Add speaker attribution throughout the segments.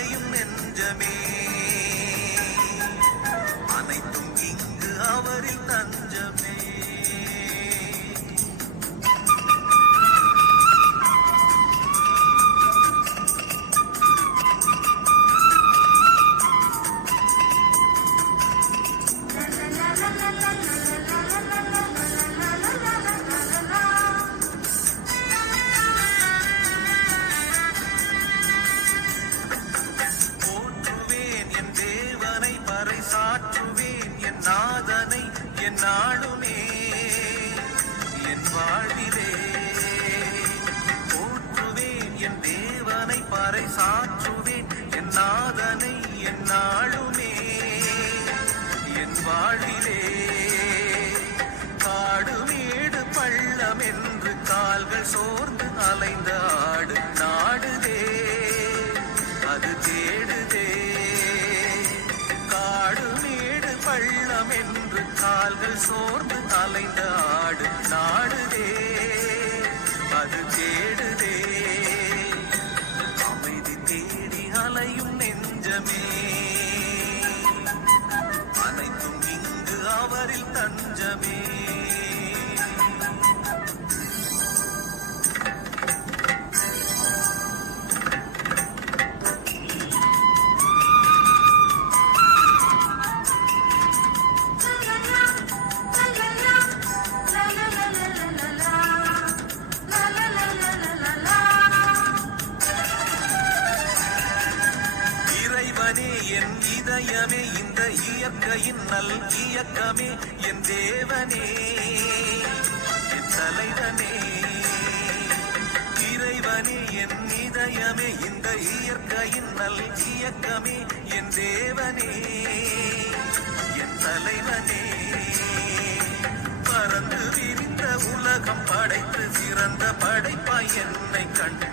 Speaker 1: அணையும் நெஞ்சமே. அனைத்தும் இங்கு அவரில் தன் புகழாரை சாற்றுவேன் என் நாதனை என்னாளுமே என் வாழ்விலே காடுமேடு பள்ளம் என்று கால்கள் சோர்ந்து அலைந்த ஆடு நாடுதே. அது தேடுதே. காடுமேடு பள்ளம் என்று கால்கள் சோர்ந்து அலைந்த ஆடு நாடுதே. தஞ்சமே.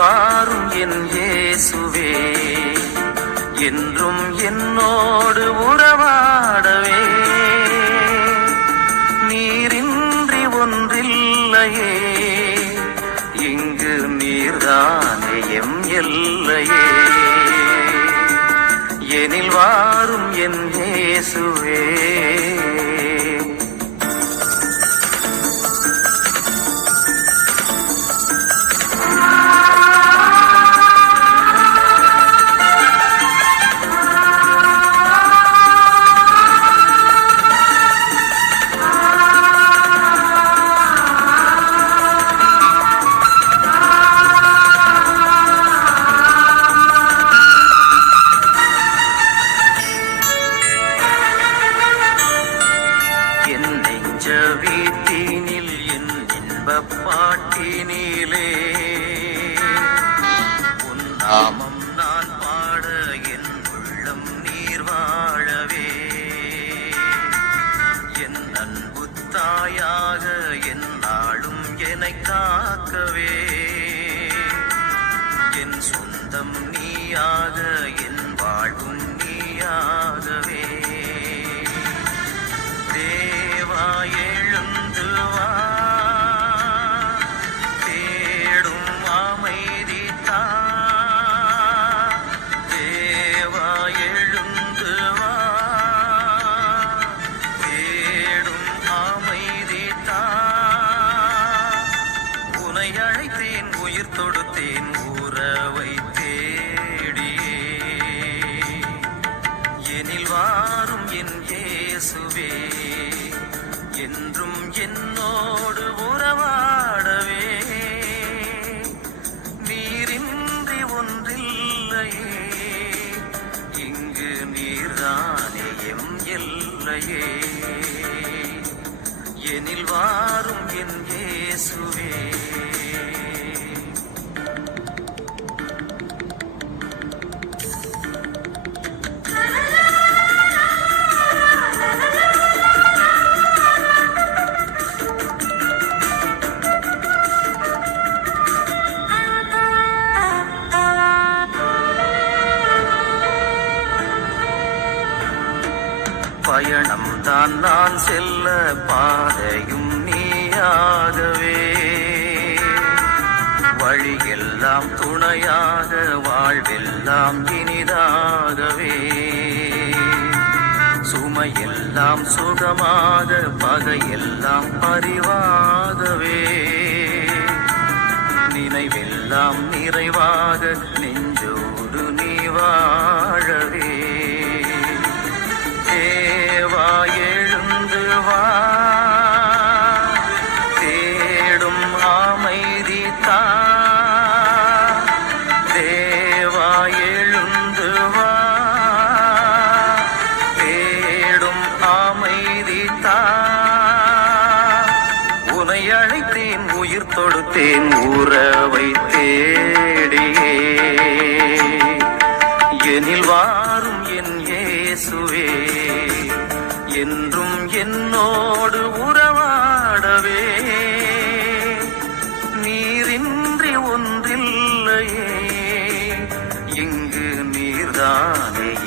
Speaker 1: வாரும் என் இயேசுவே. என்றும் என்னோடு உறவாடவே.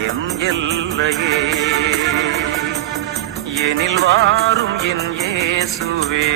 Speaker 1: எம் எல்லையே. எனில் வாரும் என் இயேசுவே.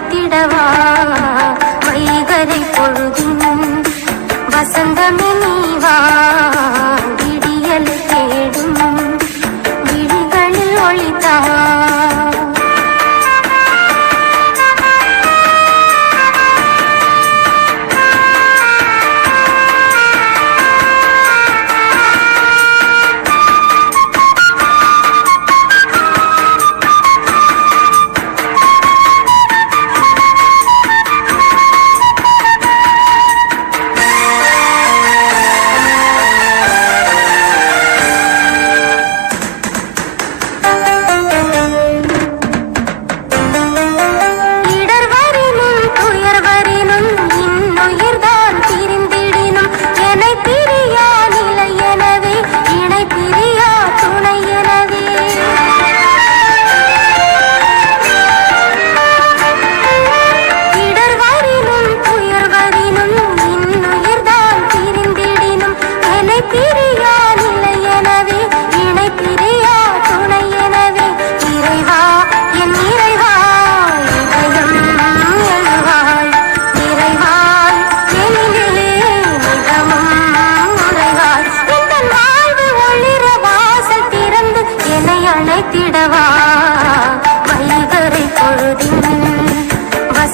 Speaker 2: என்னை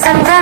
Speaker 3: some